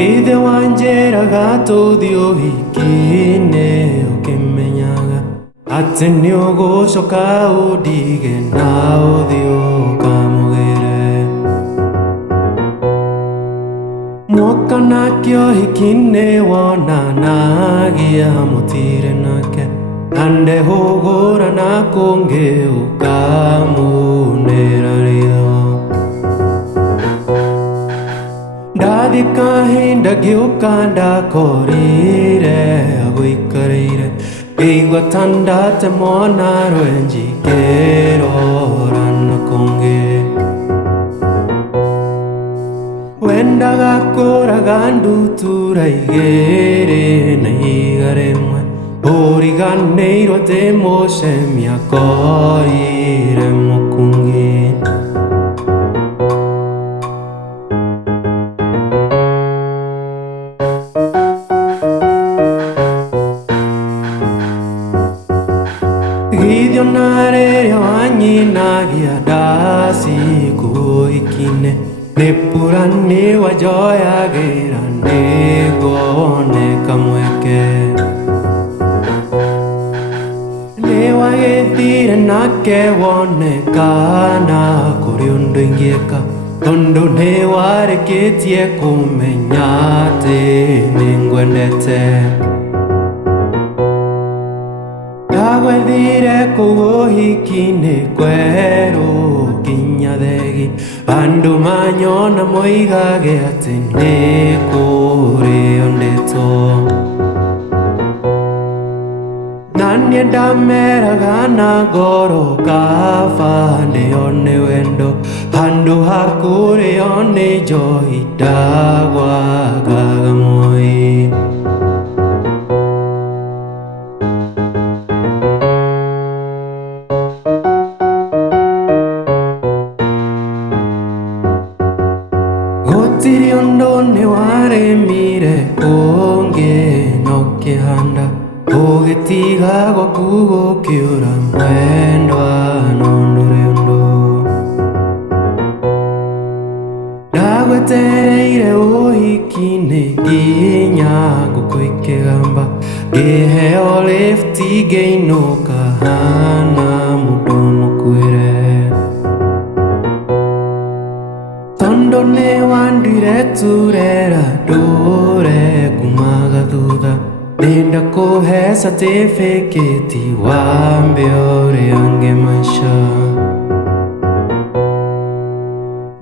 Ithe wanjĩraga tũthiĩ ũhiki-inĩ ũkĩmenyaga atĩ nĩũgũcoka ũndige na ũthiĩ ũkamũgĩre. Mwoka nake ũhiki-inĩ wonanagia mũtirĩ nake, na ndehũgũrana kũngĩ ũkamunĩra ritho. Ndathi kahinda ngĩũka ndakorire agũikarĩire, ngĩigua ta ndate mwana rwenji ngĩrora na kũngĩ. Wendaga kũraga ndutura igĩrĩ na ihiga rĩmwe, ũriganĩirwo atĩ mũcemi akorire mũkungi. Githĩ ona rĩrĩa wanyinagia ndaci kũhiki-inĩ, nĩ purani wanjoyagĩra nĩguo wone kamweke. Nĩwagĩthire nake wonekana kũrĩ ũndũ ingĩka, tondũ nĩwarĩkĩtie kũmenya atĩ nĩngwendete. Ndagwethire kũu ũhiki-inĩ kwerũ nginya thegi, andũ manyona moigage atĩ nĩkũrĩo ndĩtwo. Na niĩ ndameraga na ngoro kaba ndĩo nĩ wendo, handũ ha kũrĩo nĩ njohi ndagwagaga muoyi. Gũtirĩ ũndũ nĩwaremire kũngĩ no kĩhanda, ũgĩtiga gwaku gũkĩũra mwendwa no ndũrĩ ũndũ. Ndagwetereire ũhiki-inĩ nginya ngũkũ ikĩgamba, ngĩheo lifti ngĩinũka hana mũndũ mũkuĩre. Tondũ nĩwanduire turera ndũre ngumaga thutha, nĩnda kũhe certificate wambe ũrĩange maica.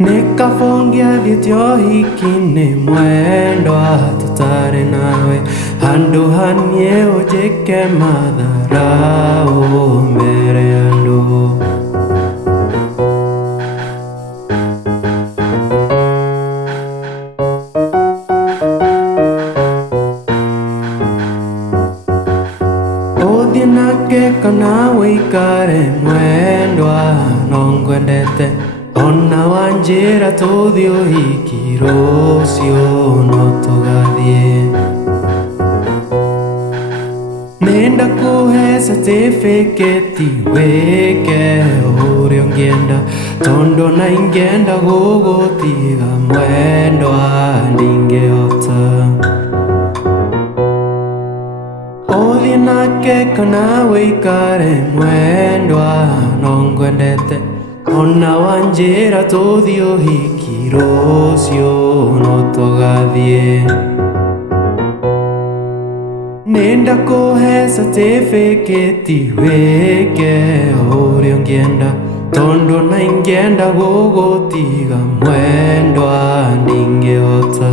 Nĩkabongia thiĩte ũhiki-inĩ mwendwa tũtarĩ nawe, handũ ha niĩ ũnjĩke matharaũ mbere ya andũ. Ũthiĩ nake kana wĩikare mwendwa no ngwendete, ona wanjĩra tũthiĩ ũhiki rũciũ no tũgathiĩ. Nĩnda kũhe certificate wĩke ũrĩa ũngĩenda, tondũ ona ingĩenda gũgũtiga mwendwa ndingĩhota. Ũthiĩ nake kana wĩikare mwendwa no ngwendete, ona wanjĩra tũthiĩ ũhiki rũciũ no tũgathiĩ. Nĩnda kũhe certificate wĩke ũrĩa ũngĩenda, tondũ ona ingĩenda gũgũtiga mwendwa ndingĩhota.